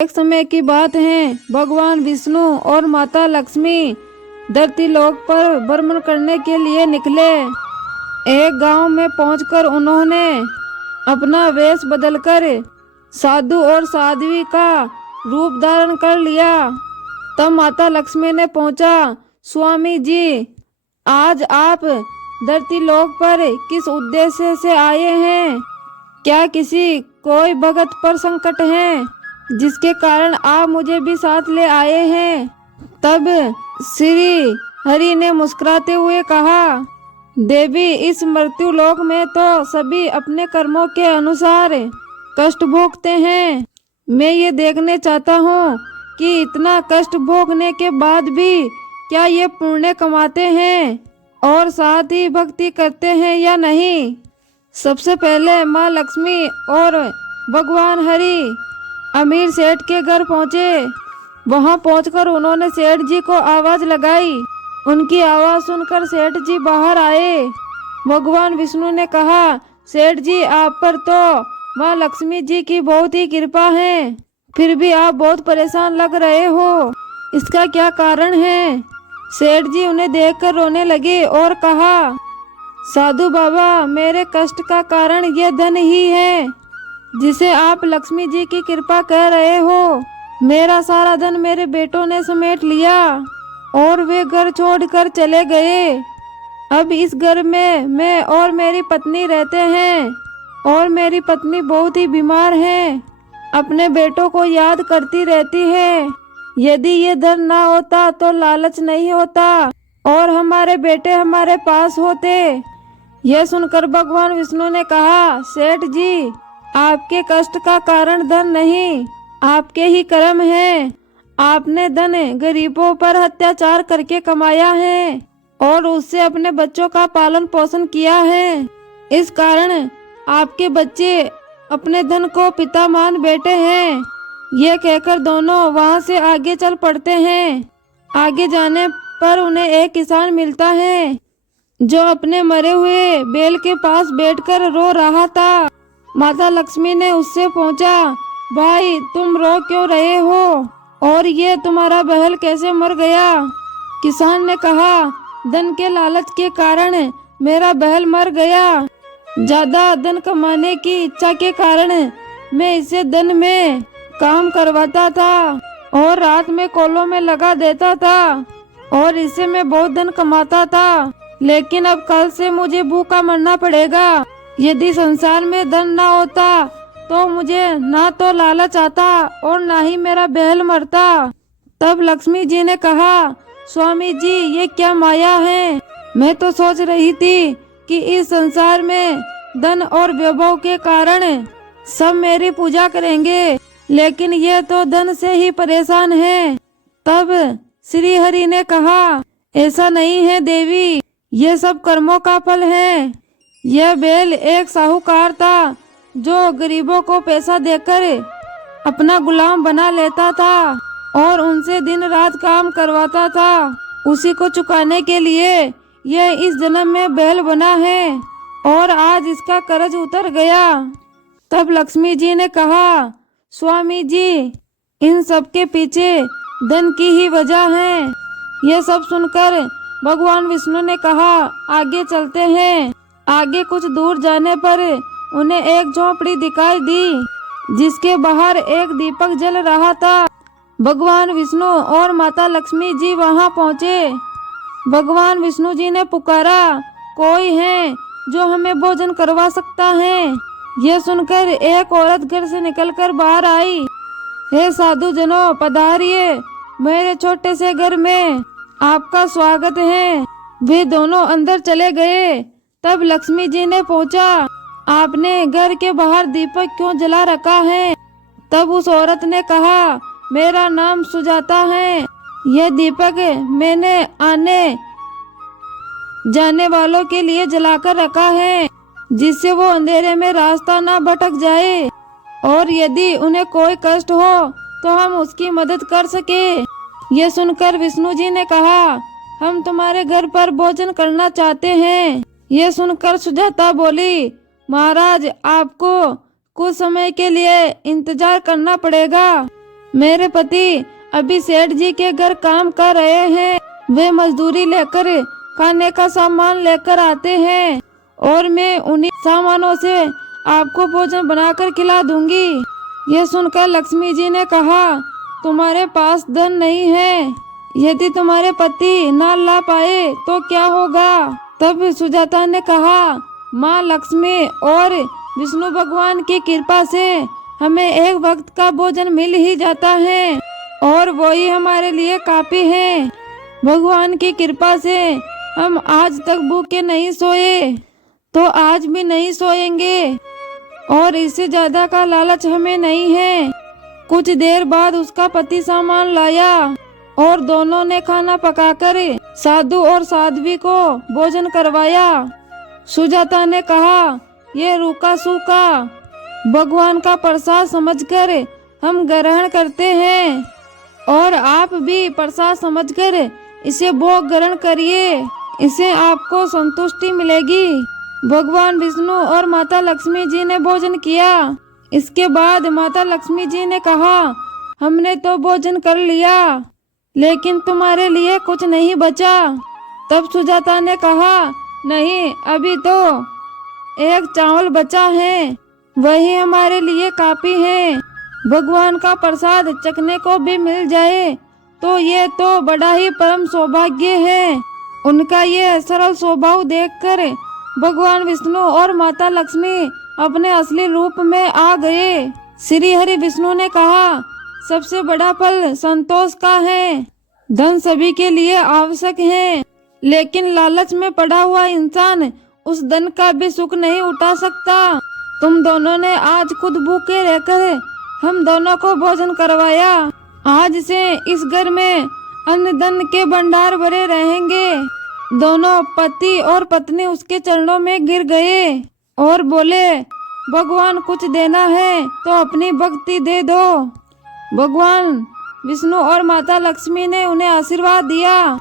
एक समय की बात है, भगवान विष्णु और माता लक्ष्मी धरती लोक पर भ्रमण करने के लिए निकले। एक गांव में पहुंचकर उन्होंने अपना वेश बदलकर साधु और साध्वी का रूप धारण कर लिया। तब माता लक्ष्मी ने पूछा, स्वामी जी, आज आप धरती लोक पर किस उद्देश्य से आए हैं? क्या किसी कोई भगत पर संकट है जिसके कारण आप मुझे भी साथ ले आए हैं? तब श्री हरि ने मुस्कुराते हुए कहा, देवी, इस मृत्यु लोक में तो सभी अपने कर्मों के अनुसार कष्ट भोगते हैं। मैं ये देखने चाहता हूँ कि इतना कष्ट भोगने के बाद भी क्या ये पुण्य कमाते हैं और साथ ही भक्ति करते हैं या नहीं। सबसे पहले माँ लक्ष्मी और भगवान हरि अमीर सेठ के घर पहुँचे। वहां पहुंचकर उन्होंने सेठ जी को आवाज लगाई। उनकी आवाज सुनकर सेठ जी बाहर आए। भगवान विष्णु ने कहा, सेठ जी, आप पर तो माँ लक्ष्मी जी की बहुत ही कृपा है, फिर भी आप बहुत परेशान लग रहे हो, इसका क्या कारण है? सेठ जी उन्हें देखकर रोने लगे और कहा, साधु बाबा, मेरे कष्ट का कारण ये धन ही है जिसे आप लक्ष्मी जी की कृपा कह रहे हो। मेरा सारा धन मेरे बेटों ने समेट लिया और वे घर छोड़कर चले गए। अब इस घर में मैं और मेरी पत्नी रहते हैं और मेरी पत्नी बहुत ही बीमार है, अपने बेटों को याद करती रहती है। यदि ये धन ना होता तो लालच नहीं होता और हमारे बेटे हमारे पास होते। यह सुनकर भगवान विष्णु ने कहा, सेठ जी, आपके कष्ट का कारण धन नहीं, आपके ही कर्म हैं। आपने धन गरीबों पर अत्याचार करके कमाया है और उससे अपने बच्चों का पालन पोषण किया है। इस कारण आपके बच्चे अपने धन को पिता मान बैठे हैं। यह कहकर दोनों वहां से आगे चल पड़ते हैं। आगे जाने पर उन्हें एक किसान मिलता है जो अपने मरे हुए बैल के पास बैठकर रो रहा था। माता लक्ष्मी ने उससे पूछा, भाई, तुम रो क्यों रहे हो और ये तुम्हारा बैल कैसे मर गया? किसान ने कहा, धन के लालच के कारण मेरा बैल मर गया। ज्यादा धन कमाने की इच्छा के कारण मैं इसे धन में काम करवाता था और रात में कोलों में लगा देता था और इससे मैं बहुत धन कमाता था, लेकिन अब कल से मुझे भूखा मरना पड़ेगा। यदि संसार में धन ना होता तो मुझे ना तो लालच आता और ना ही मेरा बैल मरता। तब लक्ष्मी जी ने कहा, स्वामी जी, ये क्या माया है? मैं तो सोच रही थी कि इस संसार में धन और वैभव के कारण सब मेरी पूजा करेंगे, लेकिन ये तो धन से ही परेशान है। तब श्री हरि ने कहा, ऐसा नहीं है देवी, ये सब कर्मों का फल है। यह बैल एक साहूकार था जो गरीबों को पैसा देकर अपना गुलाम बना लेता था और उनसे दिन रात काम करवाता था। उसी को चुकाने के लिए यह इस जन्म में बैल बना है और आज इसका कर्ज उतर गया। तब लक्ष्मी जी ने कहा, स्वामी जी, इन सब के पीछे धन की ही वजह है। यह सब सुनकर भगवान विष्णु ने कहा, आगे चलते हैं। आगे कुछ दूर जाने पर उन्हें एक झोपड़ी दिखाई दी जिसके बाहर एक दीपक जल रहा था। भगवान विष्णु और माता लक्ष्मी जी वहां पहुंचे। भगवान विष्णु जी ने पुकारा, कोई है जो हमें भोजन करवा सकता है? यह सुनकर एक औरत घर से निकलकर बाहर आई। हे साधु जनों, पधारिए, मेरे छोटे से घर में आपका स्वागत है। वे दोनों अंदर चले गए। तब लक्ष्मी जी ने पूछा, आपने घर के बाहर दीपक क्यों जला रखा है? तब उस औरत ने कहा, मेरा नाम सुजाता है। यह दीपक मैंने आने जाने वालों के लिए जलाकर रखा है, जिससे वो अंधेरे में रास्ता ना भटक जाए और यदि उन्हें कोई कष्ट हो तो हम उसकी मदद कर सके। यह सुनकर विष्णु जी ने कहा, हम तुम्हारे घर पर भोजन करना चाहते हैं। यह सुनकर सुजाता बोली, महाराज, आपको कुछ समय के लिए इंतजार करना पड़ेगा। मेरे पति अभी सेठ जी के घर काम कर रहे हैं। वे मजदूरी लेकर खाने का सामान लेकर आते हैं और मैं उन्हीं सामानों से आपको भोजन बनाकर खिला दूंगी। यह सुनकर लक्ष्मी जी ने कहा, तुम्हारे पास धन नहीं है, यदि तुम्हारे पति ना ला पाए तो क्या होगा? तब सुजाता ने कहा, माँ लक्ष्मी और विष्णु भगवान की कृपा से हमें एक वक्त का भोजन मिल ही जाता है और वही हमारे लिए काफी है। भगवान की कृपा से हम आज तक भूखे नहीं सोए, तो आज भी नहीं सोएंगे और इससे ज्यादा का लालच हमें नहीं है। कुछ देर बाद उसका पति सामान लाया और दोनों ने खाना पकाकर साधु और साध्वी को भोजन करवाया। सुजाता ने कहा, ये रूखा सूखा भगवान का प्रसाद समझकर हम ग्रहण करते हैं और आप भी प्रसाद समझकर इसे भोग ग्रहण करिए, इससे आपको संतुष्टि मिलेगी। भगवान विष्णु और माता लक्ष्मी जी ने भोजन किया। इसके बाद माता लक्ष्मी जी ने कहा, हमने तो भोजन कर लिया, लेकिन तुम्हारे लिए कुछ नहीं बचा। तब सुजाता ने कहा, नहीं, अभी तो एक चावल बचा है, वही हमारे लिए काफी है। भगवान का प्रसाद चखने को भी मिल जाए तो ये तो बड़ा ही परम सौभाग्य है। उनका ये सरल स्वभाव देखकर भगवान विष्णु और माता लक्ष्मी अपने असली रूप में आ गए। श्री हरि विष्णु ने कहा, सबसे बड़ा फल संतोष का है। धन सभी के लिए आवश्यक है, लेकिन लालच में पड़ा हुआ इंसान उस धन का भी सुख नहीं उठा सकता। तुम दोनों ने आज खुद भूखे रहकर हम दोनों को भोजन करवाया। आज से इस घर में अन्न धन के भंडार भरे रहेंगे। दोनों पति और पत्नी उसके चरणों में गिर गए और बोले, भगवान कुछ देना है तो अपनी भक्ति दे दो। भगवान विष्णु और माता लक्ष्मी ने उन्हें आशीर्वाद दिया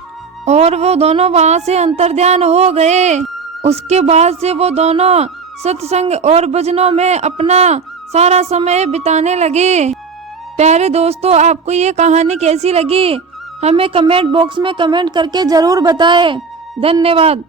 और वो दोनों वहां से अंतर्ध्यान हो गए। उसके बाद से वो दोनों सत्संग और भजनों में अपना सारा समय बिताने लगे। प्यारे दोस्तों, आपको ये कहानी कैसी लगी हमें कमेंट बॉक्स में कमेंट करके जरूर बताएं। धन्यवाद।